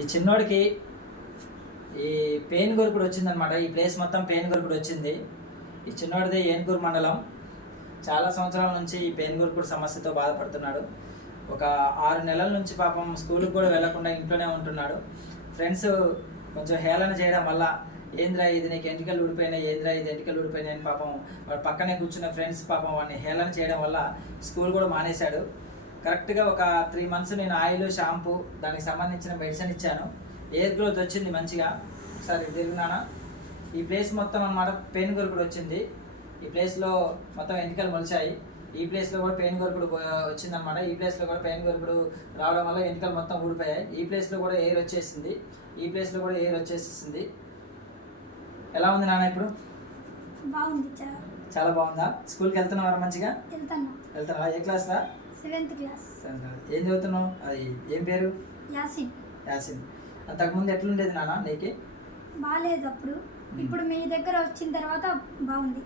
ఈ చిన్నోడికి ఈ పెయిన్ గొరుకుడు వచ్చిందనమాట. ఈ ప్లేస్ మొత్తం పెయిన్ గొరుకుడు వచ్చింది. ఈ చిన్నోడిది ఏనుగురు మండలం. చాలా సంవత్సరాల నుంచి ఈ పెయిన్ గొరుకుడు సమస్యతో బాధపడుతున్నాడు. ఒక 6 నెలల నుంచి పాపం స్కూల్కి కూడా వెళ్లకుండా ఇంట్లోనే ఉంటున్నాడు. ఫ్రెండ్స్ కొంచెం హేళన చేయడం వల్ల ఏంద్రా ఇది నీకు ఎంటికలు ఊడిపోయినాయి, ఏంద్రా ఇది ఎంటికలు ఊడిపోయినాయి అని పాపం వాడు పక్కనే కూర్చున్న ఫ్రెండ్స్ పాపం వాడిని హేళన చేయడం వల్ల స్కూల్ కూడా మానేశాడు. కరెక్ట్గా ఒక 3 మంత్స్ నేను ఆయిల్, షాంపూ, దానికి సంబంధించిన మెడిసిన్ ఇచ్చాను. ఎయిర్ గ్రోత్ వచ్చింది మంచిగా. ఒకసారి తిరుగునానా. ఈ ప్లేస్ మొత్తం అన్నమాట పెయిన్ గొరుకుడు వచ్చింది. ఈ ప్లేస్లో మొత్తం ఎంటికలు మొలిచాయి. ఈ ప్లేస్లో కూడా పెయిన్ గొరుకుడు వచ్చిందనమాట. ఈ ప్లేస్లో కూడా పెయిన్ గొరుకుడు రావడం వల్ల ఎంటికలు మొత్తం ఊడిపోయాయి. ఈ ప్లేస్లో కూడా ఎయిర్ వచ్చేసింది. ఈ ప్లేస్లో కూడా ఎయిర్ వచ్చేసింది. ఎలా ఉంది నాన్న ఇప్పుడు? బాగుంది, చాలా బాగుందా? స్కూల్కి వెళ్తున్నావా మంచిగా? వెళ్తున్నావా? ఏ క్లాస్ రా? 7th class. ఏం చదువుతున్నావు? అది ఏం పేరు? యాసిన్. యాసిన్. అంతకుముందు ఎట్లుండేది నాన్న నీకు? బాగాలేదు అప్పుడు. ఇప్పుడు మీ దగ్గర వచ్చిన తర్వాత బాగుంది.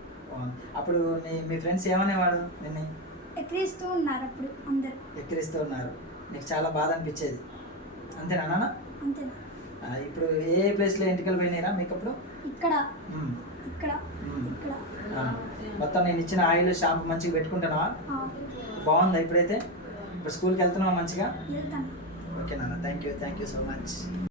అప్పుడు మీ ఫ్రెండ్స్ ఏమనేవాడు? నిన్ను ఎక్కిరిస్తూ ఉన్నారు, అప్పుడు అందరు ఎక్కిరిస్తూ ఉన్నారు. నీకు చాలా బాధ అనిపించేది అంతేనా నాన్న? అంతేనా. ఇప్పుడు ఏ ప్లేస్లో ఎంటికలు పోయినాయిరా మీకు అప్పుడు? ఇక్కడ ఇక్కడ ఇక్కడ మొత్తం నేను ఇచ్చిన ఆయిల్, షాంపూ మంచిగా పెట్టుకుంటున్నావా? బాగుందా ఇప్పుడైతే? ఇప్పుడు స్కూల్కి వెళ్తున్నావా మంచిగా? వెళ్తాను. ఓకే నాన్న, థ్యాంక్ యూ సో మచ్.